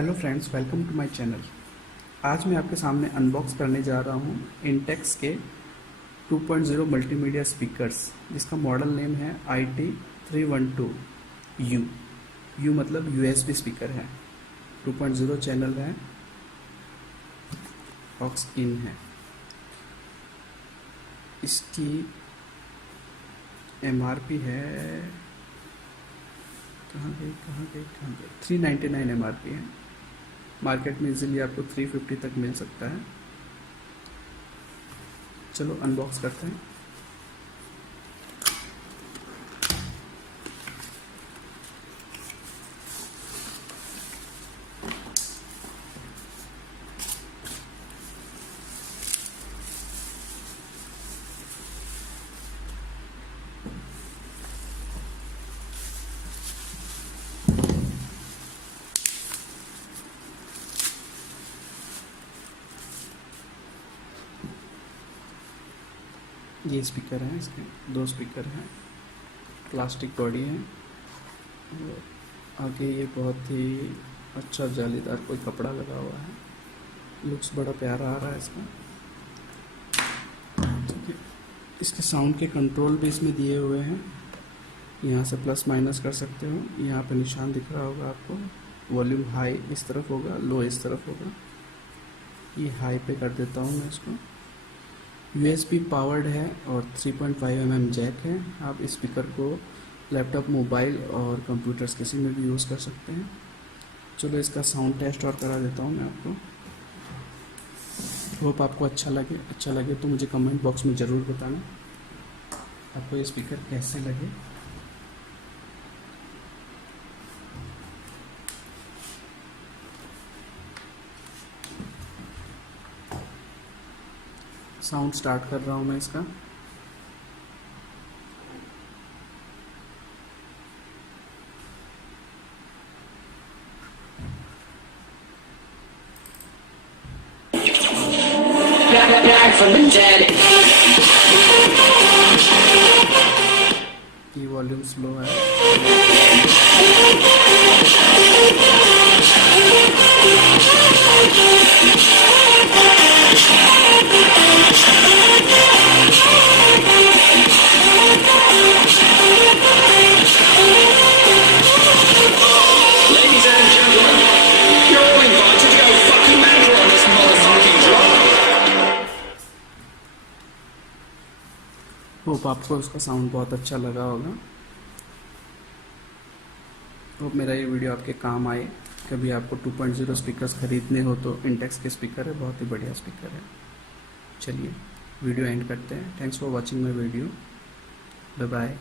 Hello friends, welcome to my channel. आज मैं आपके सामने अनबॉक्स करने जा रहा हूँ इंटेक्स के 2.0 मल्टीमीडिया स्पीकर्स, जिसका मॉडल नेम है IT312U। यू मतलब USB स्पीकर है, 2.0 चैनल है, ऑक्स इन है। इसकी MRP है, कहाँ गई 399 MRP है। मार्केट में इजीली आपको 350 तक मिल सकता है। चलो अनबॉक्स करते हैं। ये स्पीकर हैं, इसके 2 स्पीकर हैं, प्लास्टिक बॉडी है और आगे ये बहुत ही अच्छा जालीदार कोई कपड़ा लगा हुआ है। लुक्स बड़ा प्यारा आ रहा है इसका। ठीक है, इसके साउंड के कंट्रोल भी इसमें दिए हुए हैं। यहाँ से प्लस माइनस कर सकते हो। यहाँ पे निशान दिख रहा होगा आपको। वॉल्यूम हाई इस तरफ होगा, लो इस तरफ होगा। ये हाई पे कर देता हूँ मैं इसको। USB पावर्ड है और 3.5 mm जैक है। आप इस स्पीकर को लैपटॉप, मोबाइल और कंप्यूटर्स किसी में भी यूज़ कर सकते हैं। चलो इसका साउंड टेस्ट और करा देता हूँ मैं आपको। होप आपको अच्छा लगे तो मुझे कमेंट बॉक्स में ज़रूर बताना आपको ये स्पीकर कैसे लगे। साउंड स्टार्ट कर रहा हूँ मैं इसका। ये वॉल्यूम स्लो है। होप आपको उसका साउंड बहुत अच्छा लगा होगा। होप मेरा ये वीडियो आपके काम आए। कभी आपको 2.0 स्पीकर्स खरीदने हो तो इंटेक्स के स्पीकर है, बहुत ही बढ़िया स्पीकर है। चलिए वीडियो एंड करते हैं। Thanks for watching my video. Bye bye.